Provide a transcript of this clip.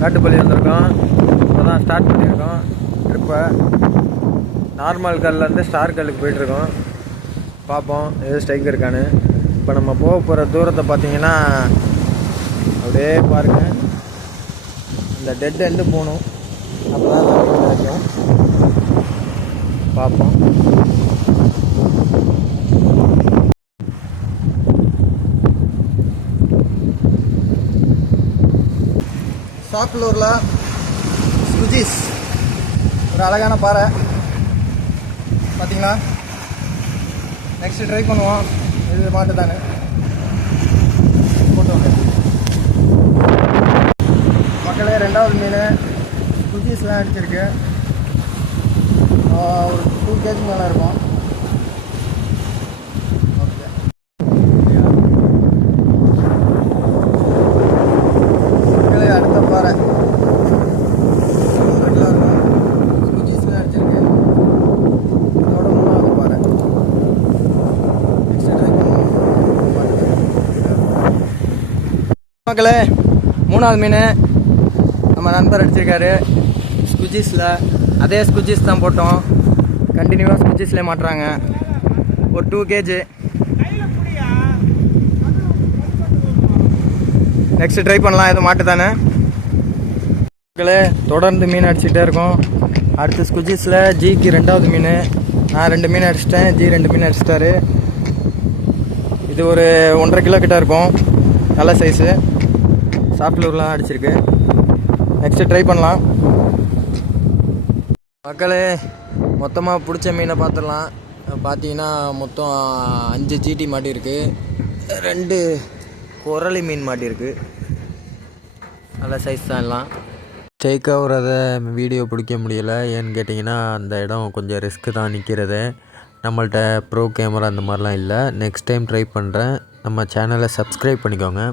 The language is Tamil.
காட்டுப்பள்ளி வந்திருக்கோம். இப்போ தான் ஸ்டார்ட் பண்ணியிருக்கோம் ட்ரிப்பை. நார்மல் கல்லேருந்து ஸ்டார் கல்லுக்கு போயிட்டுருக்கோம். பார்ப்போம் எது ஸ்ட்ரைக் இருக்கான்னு. இப்போ நம்ம போக போகிற தூரத்தை பார்த்தீங்கன்னா அப்படியே பாருங்கள். இந்த டெட் எண்டு போகணும். அப்போ தான் கிடைக்கும். பார்ப்போம். சாப்ளூரில் ஸ்குஜிஸ் ஒரு அழகான பாறை பார்த்தீங்களா. நெக்ஸ்ட்டு ட்ரை பண்ணுவோம். இது மாட்டு தானே போட்டு மக்களே. 2வது மீன் ஸ்குஜிஸ்லாம் அடிச்சிருக்கு. ஒரு 2 kg மேலே இருக்கும். ஓகே, மக்களே அடுத்த பாறை இருக்கும். ஸ்குஜிஸ்லாம் அடிச்சிருக்கு. இதோட 3வது பாறை. நெக்ஸ்ட் ட்ரை பண்ணுவோம் மக்களே. 3வது மீன் நம்ம நண்பர் அடிச்சிருக்காரு ஸ்குஜிஸில். அதே ஸ்குஜிஸ் தான் போட்டோம். கண்டினியூவாக ஸ்குஜிஸ்லேயே மாட்டுறாங்க. ஒரு 2 kg. நெக்ஸ்ட் ட்ரை பண்ணலாம். எதுவும் மாட்டு தானே மக்களே. தொடர்ந்து மீன் அடிச்சுக்கிட்டே இருக்கோம். அடுத்த ஸ்குஜிஸில் ஜிக்கு 2வது மீன். நான் 2 மீன் அடிச்சிட்டேன். ஜி 2 மீன் அடிச்சிட்டாரு. இது ஒரு 1.5 கிலோ கிட்ட இருக்கும். நல்ல சைஸு. சாப்ளூர்லாம் அடிச்சிருக்கு. நெக்ஸ்ட்டு ட்ரை பண்ணலாம் மக்களே. மொத்தமாக பிடிச்ச மீனை பார்த்துடலாம். பார்த்தீங்கன்னா மொத்தம் 5 ஜிடி மாட்டியிருக்கு. 2 குரளி மீன் மாட்டியிருக்கு. நல்ல சைஸ் தான் எல்லாம். ஸ்ட்ரைக் ஆகுறத வீடியோ பிடிக்க முடியலை. ஏன்னு கேட்டிங்கன்னா அந்த இடம் கொஞ்சம் ரிஸ்க்கு தான் நிற்கிறது. நம்மள்ட்ட ப்ரோ கேமரா அந்த மாதிரிலாம் இல்லை. நெக்ஸ்ட் டைம் ட்ரை பண்ணுறேன். நம்ம சேனலை சப்ஸ்கிரைப் பண்ணிக்கோங்க.